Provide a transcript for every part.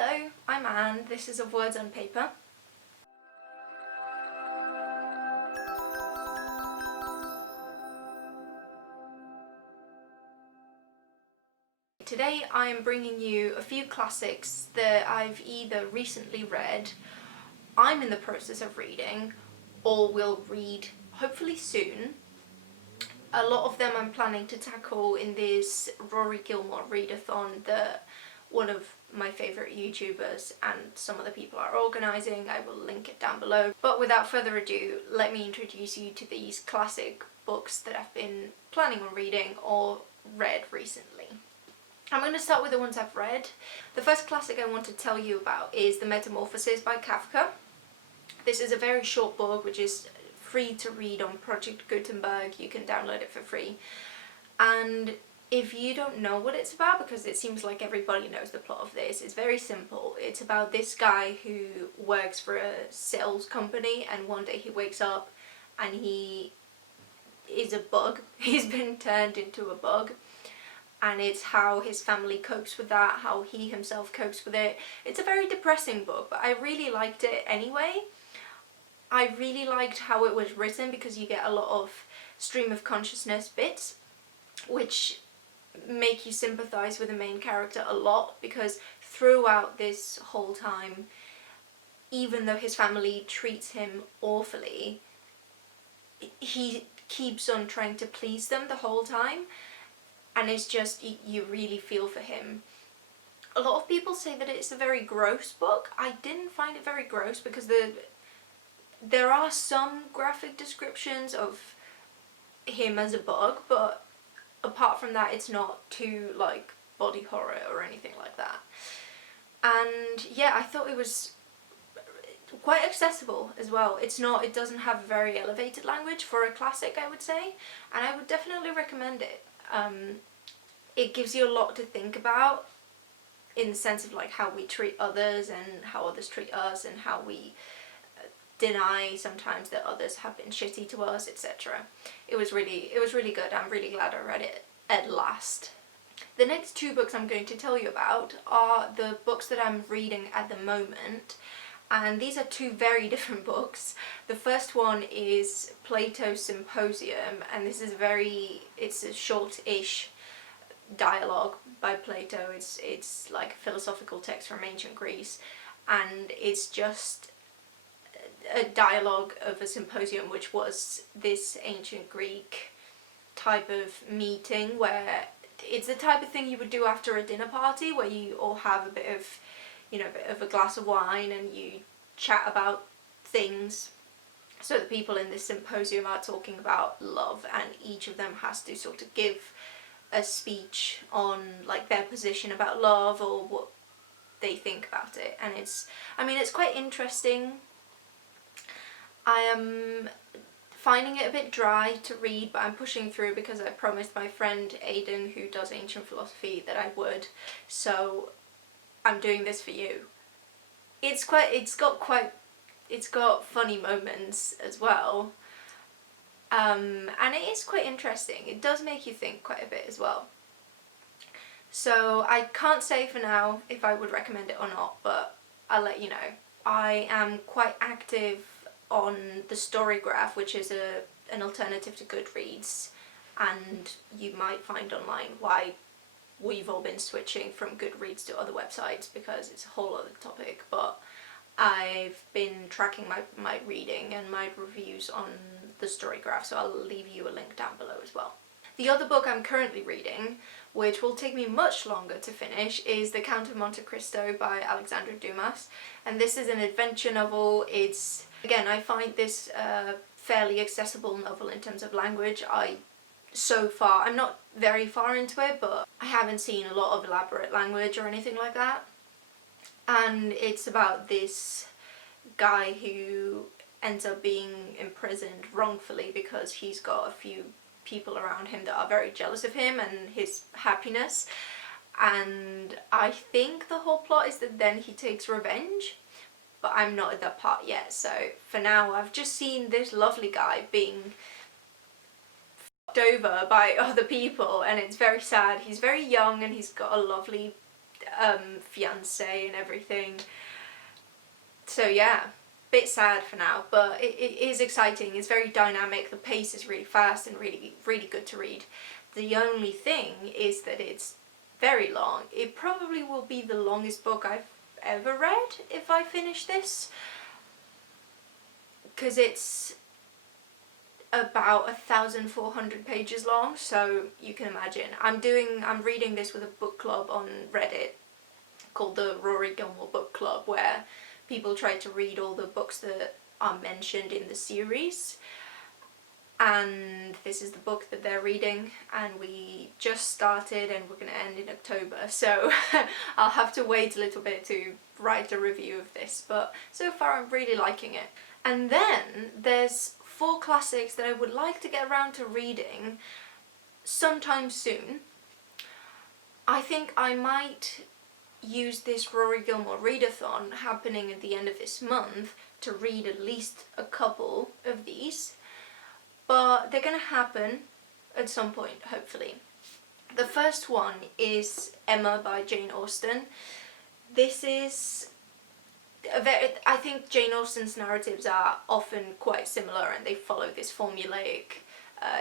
Hello, I'm Anne, this is Of Words on Paper. Today I am bringing you a few classics that I've either recently read, I'm in the process of reading, or will read hopefully soon. A lot of them I'm planning to tackle in this Rory Gilmore readathon that one of my favourite YouTubers and some other people are organising. I will link it down below. But without further ado, let me introduce you to these classic books that I've been planning on reading or read recently. I'm going to start with the ones I've read. The first classic I want to tell you about is The Metamorphosis by Kafka. This is a very short book which is free to read on Project Gutenberg. You can download it for free. And if you don't know what it's about, because it seems like everybody knows the plot of this, it's very simple. It's about this guy who works for a sales company, and one day he wakes up and he is a bug. He's been turned into a bug. And it's how his family copes with that, how he himself copes with it. It's a very depressing book, but I really liked it anyway. I really liked how it was written because you get a lot of stream of consciousness bits which make you sympathise with the main character a lot, because throughout this whole time, even though his family treats him awfully, he keeps on trying to please them the whole time, and it's just, you really feel for him. A lot of people say that it's a very gross book. I didn't find it very gross because there are some graphic descriptions of him as a bug, but apart from that it's not too like body horror or anything like that. And yeah, I thought it was quite accessible as well. It doesn't have very elevated language for a classic, I would say, and I would definitely recommend it. It gives you a lot to think about in the sense of like how we treat others and how others treat us, and how we deny sometimes that others have been shitty to us, etc. It was really good. I'm really glad I read it at last. The next two books I'm going to tell you about are the books that I'm reading at the moment, and these are two very different books. The first one is Plato Symposium, and this is it's a short-ish dialogue by Plato. It's like a philosophical text from ancient Greece, and it's just a dialogue of a symposium, which was this ancient Greek type of meeting where it's the type of thing you would do after a dinner party, where you all have a bit of a glass of wine and you chat about things. So the people in this symposium are talking about love, and each of them has to sort of give a speech on like their position about love or what they think about it. And it's quite interesting. I am finding it a bit dry to read, but I'm pushing through because I promised my friend Aidan, who does ancient philosophy, that I would, so I'm doing this for you. It's got funny moments as well, and it is quite interesting. It does make you think quite a bit as well. So I can't say for now if I would recommend it or not, but I'll let you know. I am quite active on the Storygraph, which is an alternative to Goodreads, and you might find online why we've all been switching from Goodreads to other websites, because it's a whole other topic. But I've been tracking my reading and my reviews on the Storygraph, so I'll leave you a link down below as well. The other book I'm currently reading, which will take me much longer to finish, is The Count of Monte Cristo by Alexandre Dumas, and this is an adventure novel. Again, I find this a fairly accessible novel in terms of language. I'm not very far into it, but I haven't seen a lot of elaborate language or anything like that. And it's about this guy who ends up being imprisoned wrongfully because he's got a few people around him that are very jealous of him and his happiness. And I think the whole plot is that then he takes revenge, but I'm not at that part yet. So for now, I've just seen this lovely guy being f***ed over by other people, and it's very sad. He's very young and he's got a lovely fiance and everything. So yeah, bit sad for now, but it is exciting. It's very dynamic. The pace is really fast and really, really good to read. The only thing is that it's very long. It probably will be the longest book I've ever read if I finish this, because it's about 1,400 pages long, so you can imagine. I'm reading this with a book club on Reddit called the Rory Gilmore Book Club, where people try to read all the books that are mentioned in the series, and this is the book that they're reading, and we just started and we're going to end in October, so I'll have to wait a little bit to write a review of this, but so far I'm really liking it. And then there's 4 classics that I would like to get around to reading sometime soon. I think I might use this Rory Gilmore readathon happening at the end of this month to read at least a couple of these, but they're gonna happen at some point, hopefully. The first one is Emma by Jane Austen. This is I think Jane Austen's narratives are often quite similar and they follow this formulaic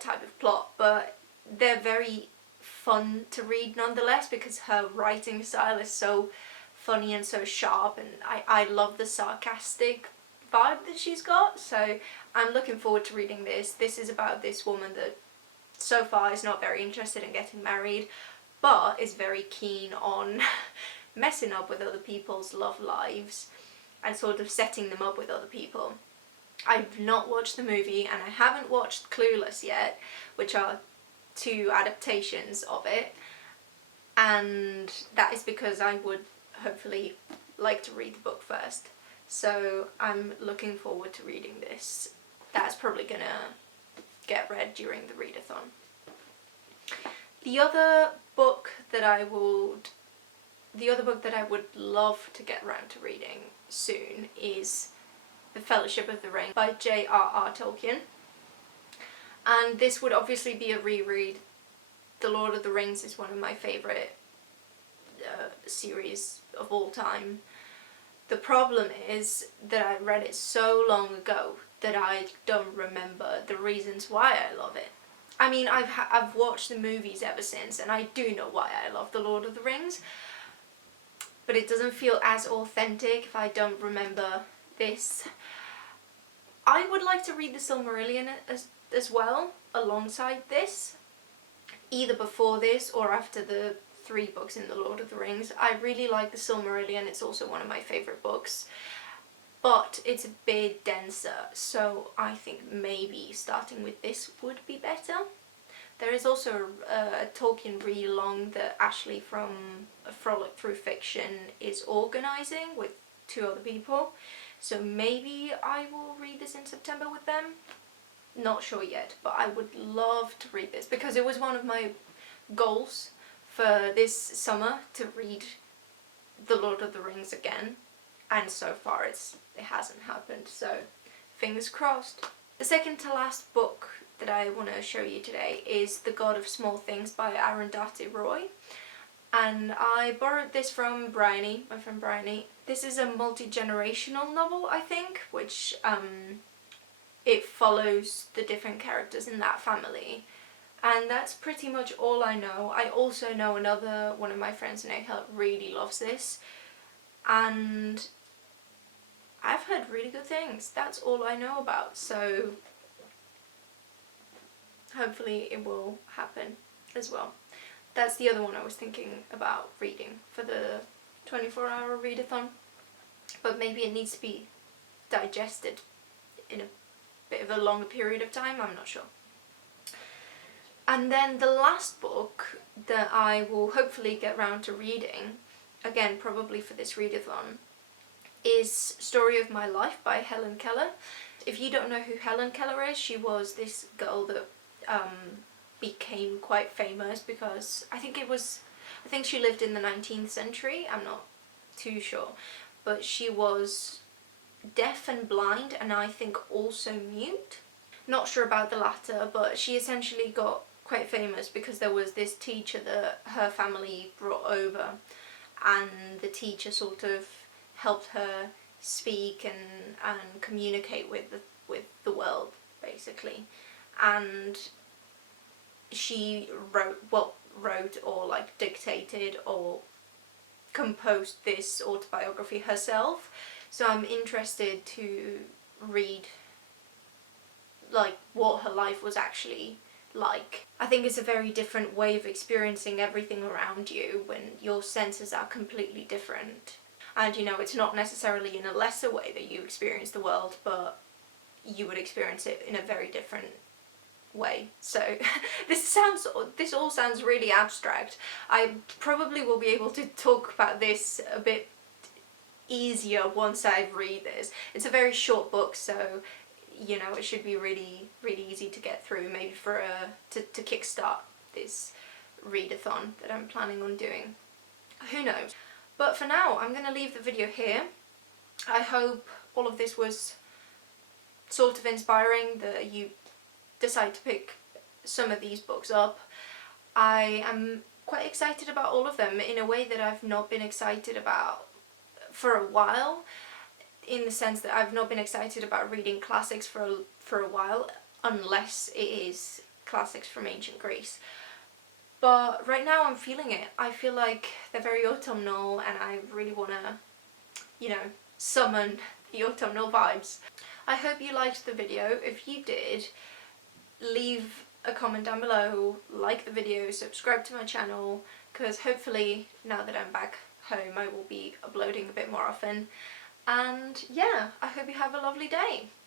type of plot, but they're very fun to read nonetheless because her writing style is so funny and so sharp, and I love the sarcastic vibe that she's got, so I'm looking forward to reading this. This is about this woman that so far is not very interested in getting married, but is very keen on messing up with other people's love lives and sort of setting them up with other people. I've not watched the movie and I haven't watched Clueless yet, which are 2 adaptations of it, and that is because I would hopefully like to read the book first. So I'm looking forward to reading this. That's probably gonna get read during the readathon. The other book that I would love to get around to reading soon is The Fellowship of the Ring by J.R.R. Tolkien. And this would obviously be a reread. The Lord of the Rings is one of my favourite series of all time. The problem is that I read it so long ago that I don't remember the reasons why I love it. I mean, I've watched the movies ever since, and I do know why I love The Lord of the Rings, but it doesn't feel as authentic if I don't remember this. I would like to read the Silmarillion as well, alongside this, either before this or after the 3 books in The Lord of the Rings. I really like the Silmarillion, it's also one of my favourite books, but it's a bit denser, so I think maybe starting with this would be better. There is also a Tolkien read-along that Ashley from A Frolic Through Fiction is organising with 2 other people, so maybe I will read this in September with them. Not sure yet, but I would love to read this because it was one of my goals for this summer to read The Lord of the Rings again, and so far it hasn't happened, so fingers crossed. The second to last book that I want to show you today is The God of Small Things by Arundhati Roy, and I borrowed this from Bryony, my friend Bryony. This is a multi-generational novel, I think, which it follows the different characters in that family, and that's pretty much all I know. I also know another one of my friends, Keller, really loves this, and I've heard really good things. That's all I know about, so hopefully it will happen as well. That's the other one I was thinking about reading for the 24-hour readathon, but maybe it needs to be digested in a bit of a longer period of time, I'm not sure. And then the last book that I will hopefully get round to reading, again probably for this readathon, is Story of My Life by Helen Keller. If you don't know who Helen Keller is, she was this girl that became quite famous because I think she lived in the 19th century, I'm not too sure, but she was deaf and blind, and I think also mute. Not sure about the latter, but she essentially got quite famous because there was this teacher that her family brought over, and the teacher sort of helped her speak and communicate with the world, basically. And she wrote or like dictated or composed this autobiography herself. So I'm interested to read like what her life was actually like. I think it's a very different way of experiencing everything around you when your senses are completely different. And you know, it's not necessarily in a lesser way that you experience the world, but you would experience it in a very different way. So this all sounds really abstract. I probably will be able to talk about this a bit easier once I read this. It's a very short book, so you know, it should be really easy to get through, maybe for to kickstart this readathon that I'm planning on doing. Who knows? But for now, I'm going to leave the video here. I hope all of this was sort of inspiring, that you decide to pick some of these books up. I am quite excited about all of them in a way that I've not been excited about for a while, in the sense that I've not been excited about reading classics for a while, unless it is classics from ancient Greece. But right now I'm feeling it. I feel like they're very autumnal, and I really want to, you know, summon the autumnal vibes. I hope you liked the video. If you did, leave a comment down below, like the video, subscribe to my channel, because hopefully now that I'm back home I will be uploading a bit more often. And yeah, I hope you have a lovely day.